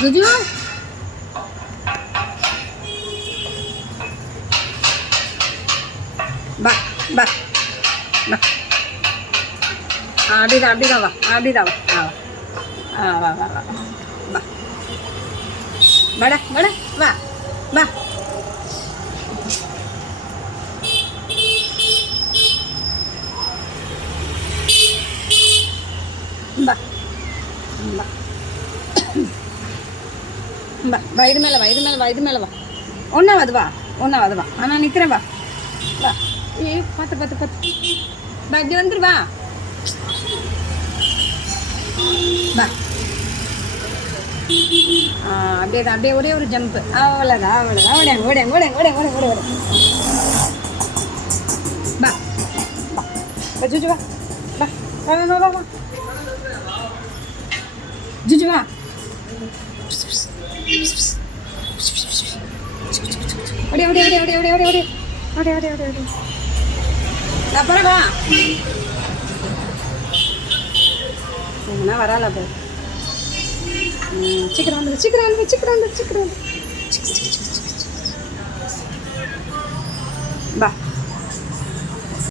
ஜுஜு பா பா பா அப்படிதான் அப்படிதான் வா அப்படிதான் வா வா வா வா வா வாடா வாடா வா வா பா பா பா வா இது மேலே வா இது மேலே வா இது மேலே வா ஒன்றாவது வா ஒன்றாவது வா நான் நிற்கிறேன் வா வா ஏ பார்த்து பார்த்து பார்த்து வா இப்படி வந்துரு வா வா அப்படியே தான் அப்படியே ஒரே ஒரு ஜம்ப்பு அவ்வளோதான் அவ்வளோதான் ஓடேங்க ஓடேங்க ஓடேங்க ஓடேங்க ஓடேங்க ஓடேங்க வா வா ஜுஜு வா வா வா வா வா வா ஜுஜு வா ஓடி ஓடி ஓடி ஓடி ஓடி ஓடி ஓடி ஓடி ஓடி ஓடி ஓடி அப்புறம் வா என்ன வரால போ சீக்கிரம் வந்து சீக்கிரம் வந்து சீக்கிரம் வந்து சீக்கிரம் வந்து வா